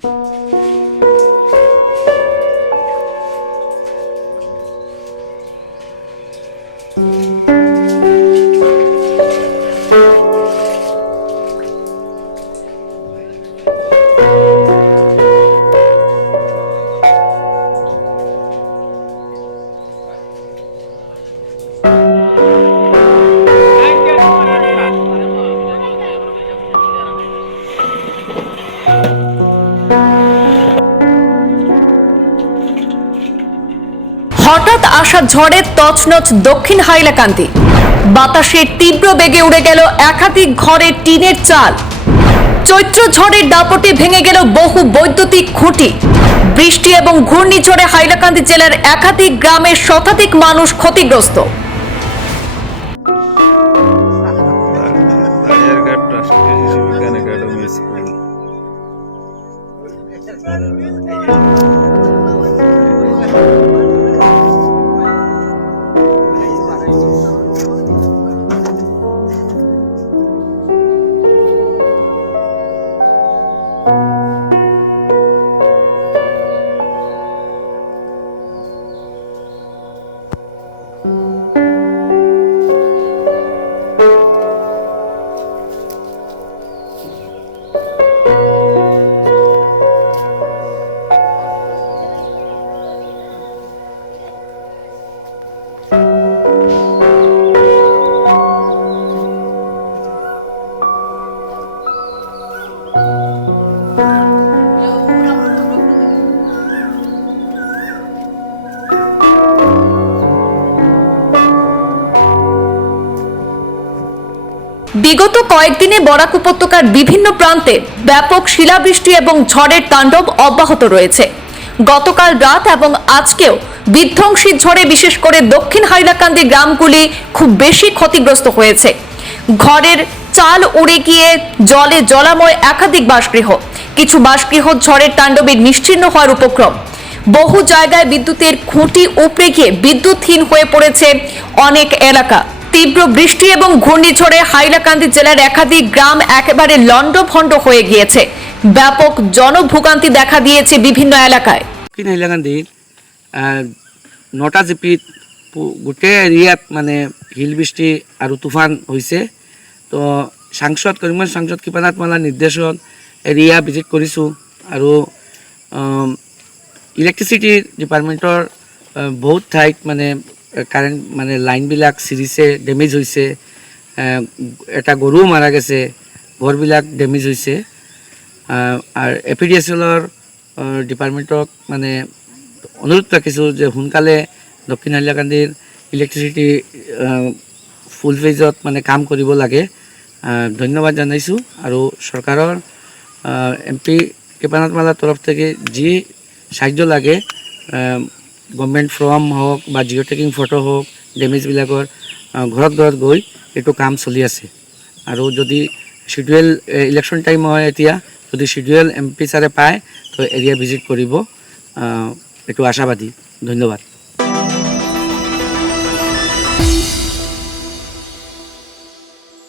thank you হঠাৎ আসা ঝড়ে তছনছ দক্ষিণ হাইলাকান্দি। বাতাসের তীব্র বেগে উড়ে গেল একাধিক ঘরের টিনের চাল। চৈত্র ঝড়ের দাপটে ভেঙে গেল বহু বৈদ্যুতিক খুঁটি। বৃষ্টি এবং ঘূর্ণিঝড়ে হাইলাকান্দি জেলার একাধিক গ্রামের শতাধিক মানুষ ক্ষতিগ্রস্ত। বিগত কয়েকদিনে বরাক উপত্যকার বিভিন্ন প্রান্তে ব্যাপক শিলাবৃষ্টি এবং ঝড়ের তাণ্ডব অব্যাহত রয়েছে। গতকাল রাত এবং আজকেও বিধ্বংসী ঝড়ে, বিশেষ করে দক্ষিণ হাইলাকান্দি গ্রামগুলি খুব বেশি ক্ষতিগ্রস্ত হয়েছে। ঘরের চাল উড়ে গিয়ে জলে জলাময় একাধিক বাসগৃহ, কিছু বাসগৃহ ঝড়ের তাণ্ডবে নিশ্চিহ্ন হওয়ার উপক্রম। বহু জায়গায় বিদ্যুতের খুঁটি উপড়ে গিয়ে বিদ্যুৎহীন হয়ে পড়েছে অনেক এলাকা। তীব্র বৃষ্টি এবং ঘূর্ণিঝড়ে হাইলাকান্দি জেলার একাধিক গ্রাম একেবারে লণ্ডভণ্ড হয়ে গিয়েছে। ব্যাপক জনভোগান্তি দেখা দিয়েছে বিভিন্ন এলাকায়। দক্ষিণ হাইলাকান্দিৰ নটা জিপিত গোটেই এৰিয়াত মানে শিল বৃষ্টি আৰু তুফান হৈছে। তো সাংসদ কৰিমগঞ্জ সাংসদ কৃপানাথ মালাৰ নিৰ্দেশত এৰিয়া ভিজিট কৰিছোঁ আৰু ইলেক্ট্ৰিচিটি ডিপাৰ্টমেণ্টৰ বহুত ঠাইত মানে কাৰেণ্ট মানে লাইনবিলাক ছিৰিছে ডেমেজ হৈছে এটা গৰুও মাৰা গৈছে, ঘৰবিলাক ডেমেজ হৈছে। আৰু এ পি ডি এছ এলৰ ডিপাৰ্টমেণ্টক মানে অনুৰোধ ৰাখিছোঁ যে সোনকালে দক্ষিণ হাইলাকান্দিৰ ইলেক্ট্ৰিচিটি ফুল ফেজত মানে কাম কৰিব লাগে। ধন্যবাদ জনাইছোঁ আৰু চৰকাৰৰ এম পি কৃপানাথ মালাৰ তৰফ থেকে যি সাহায্য লাগে গভৰ্ণমেণ্ট ফৰ্ম হওক বা জিঅ' টেকিং ফটো হওক ডেমেজবিলাকৰ ঘৰত ঘৰত গৈ এইটো কাম চলি আছে। আৰু যদি শিডিউল ইলেকশ্যন টাইম হয় এতিয়া, যদি শিডিউল এম পি পায়, তো এৰিয়া ভিজিট কৰিব। এইটো আশাবাদী। ধন্যবাদ।